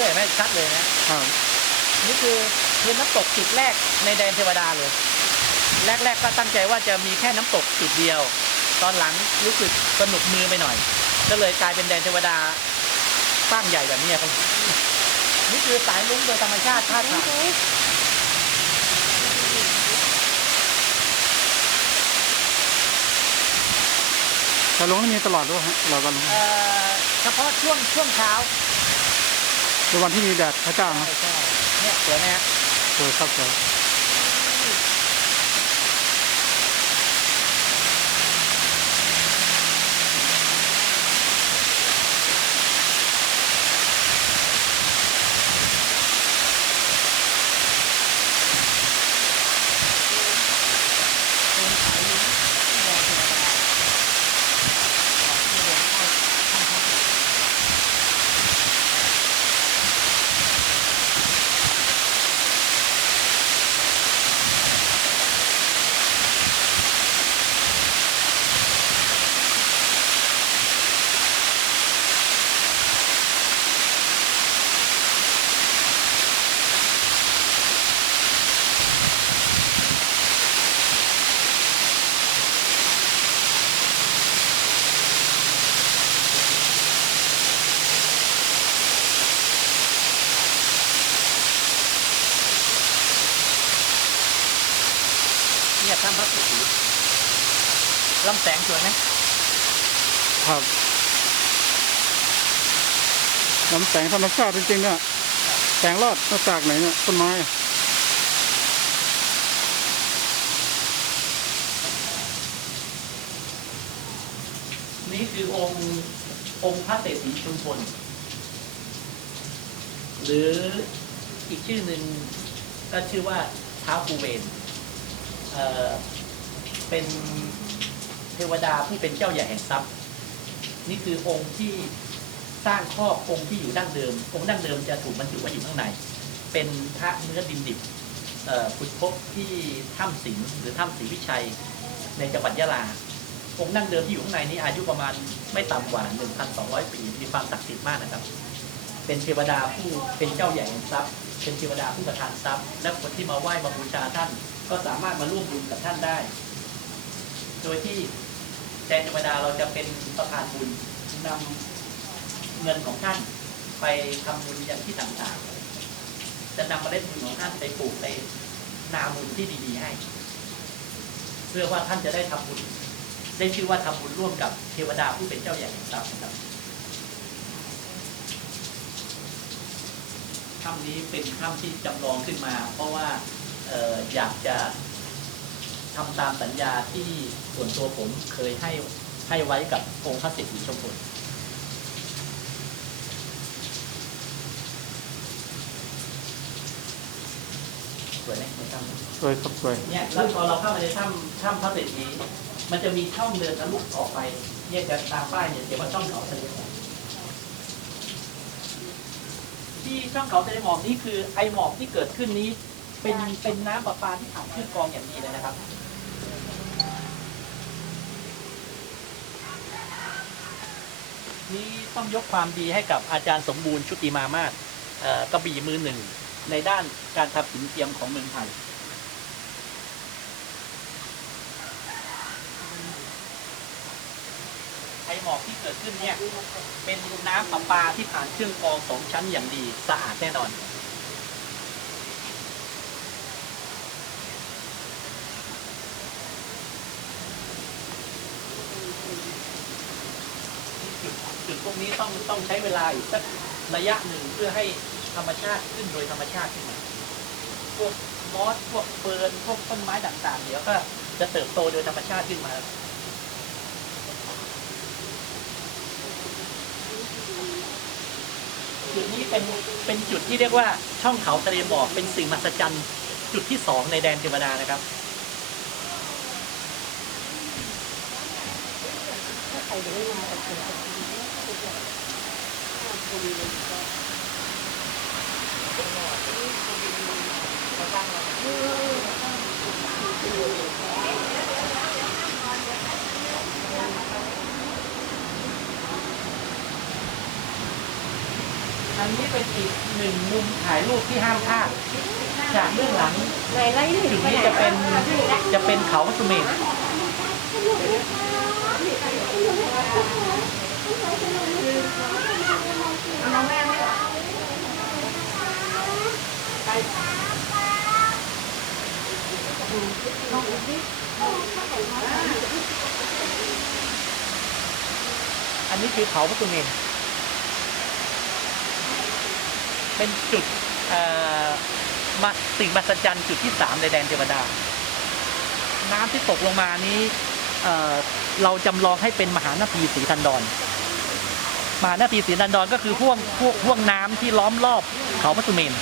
รื่อยๆไหมชัดเลยนะ ครับนี่คือคือน้ำตกจุดแรกในแดนเทวดาเลย แรกๆก็ตั้งใจว่าจะมีแค่น้ำตกจุดเดียว ตอนหลังรู้สึกสนุกมือไปหน่อย ก็เลยกลายเป็นแดนเทวดาสร้างใหญ่แบบนี้ครับนี่คือสายลุ้งโดยธรรมชาติท่าทางแต่ลงนี่มีตลอดด้วยฮะตลอดวันลง เอ่อเฉพาะช่วงช่วงเช้า ในวันที่มีแดดพระเจ้านะใช่ใช่เนี่ยสวยไหมฮะสวยครับสวย เป็นสายลุ้งแดนเทวดาที่เดินเข้าถ้ำพระศุกร์ เนี่ย ถ้ำพระศุกร์ลำแสงสวยไหมครับน้ำแสงธรรมชาติจริงๆเนี่ยแสงรอดมาจากไหนเนี่ยต้นไม้อะนี่คือองค์องค์พระเศรษฐีชุมพลหรืออีกชื่อหนึ่งก็ชื่อว่าท้าวภูเวน เป็นเทวดาผู้เป็นเจ้าใหญ่แห่งทรัพย์ นี่คือองค์ที่สร้างครอบองค์ที่อยู่ดั้งเดิม องค์ดั้งเดิมจะถูกบรรจุไว้อยู่ข้างใน เป็นพระเนื้อดินดิบขุดพบที่ถ้ำสิงห์หรือถ้ำศรีวิชัยในจังหวัดยะลา องค์ดั้งเดิมที่อยู่ข้างในนี้อายุประมาณไม่ต่ำกว่า 1,200 ปีมีความศักดิ์สิทธิ์มากนะครับ เป็นเทวดาผู้เป็นเจ้าใหญ่แห่งทรัพย์ เป็นเทวดาผู้ประทานทรัพย์ และคนที่มาไหว้มาบูชาท่าน ก็สามารถมาร่วมบุญกับท่านได้ โดยที่แดนเทวดาเราจะเป็นประธานบุญนำเงินของท่านไปทำบุญอย่างที่ต่างๆ จะนำเมล็ดบุญของท่านไปปลูกในนาบุญที่ดีๆให้ เพื่อว่าท่านจะได้ทำบุญ ได้ชื่อว่าทำบุญร่วมกับเทวดาผู้เป็นเจ้าใหญ่แห่งทรัพย์นะครับถ้ำนี้เป็นถ้ำที่จำลองขึ้นมา เพราะว่า อ่ออยากจะทำตามสัญญาที่ส่วนตัวผมเคยให้ให้ไว้กับองค์พระเศรษฐีชมพลสวยไหมในถ้ำสวยครับสวยเนี่ยแล้วพอเราเข้าไปในถ้ำถ้ำพระเศรษฐีมันจะมีช่องเดินทะลุออกไปเนี่ยจะตามป้ายเนี่ยเขียนว่าช่องเขาทะเลหมอกที่ช่องเขาทะเลหมอกนี่คือไอหมอกที่เกิดขึ้นนี้ เป็นเป็นน้ำประปาที่ผ่านขึ้นกรองอย่างดีเลยนะครับนี่ต้องยกความดีให้กับอาจารย์สมบูรณ์ชุติมามาศกระบี่มือหนึ่ง ในด้านการทำสินเทียมของเมืองไทยไอหมอกที่เกิดขึ้นเนี่ย เป็นน้ำประปาที่ผ่านเครื่องกรองสองชั้นอย่างดี สะอาดแน่นอน จุดพวกนี้ต้องต้องใช้เวลาอีกสักระยะหนึ่งเพื่อให้ธรรมชาติขึ้นโดยธรรมชาติขึ้นมาพวกมอสพวกเฟิร์นพวกต้นไม้ต่างๆ เดี๋ยวก็จะเติบโตโดยธรรมชาติขึ้นมาจุดนี้เป็นเป็นจุดที่เรียกว่าช่องเขาทะเลหมอกเป็นสิ่งมหัศจรรย์จุดที่สองในแดนเทวดานะครับ ถ้าใครจะได้มากับคนจะ อันนี้เป็นอีกหนึ่งมุมถ่ายรูปที่ห้ามพลาดจากเบื้องหลังไหนไล่นี่จุดนี้จะเป็นจะเป็นเขาวัดสุเมนน้ อันนี้คือเขาวัดสุเมนเป็นจุดเอ่อมาสิ่งมหัศจรรย์จุดที่สามในแดนเทวดา น้ำที่ตกลงมานี้ เเราจำลองให้เป็นมหานาทีสีทันดอนมหานาทีสีทันดอนก็คือห่วงห่วงห่วงน้ำที่ล้อมรอบเขาพระสุเมน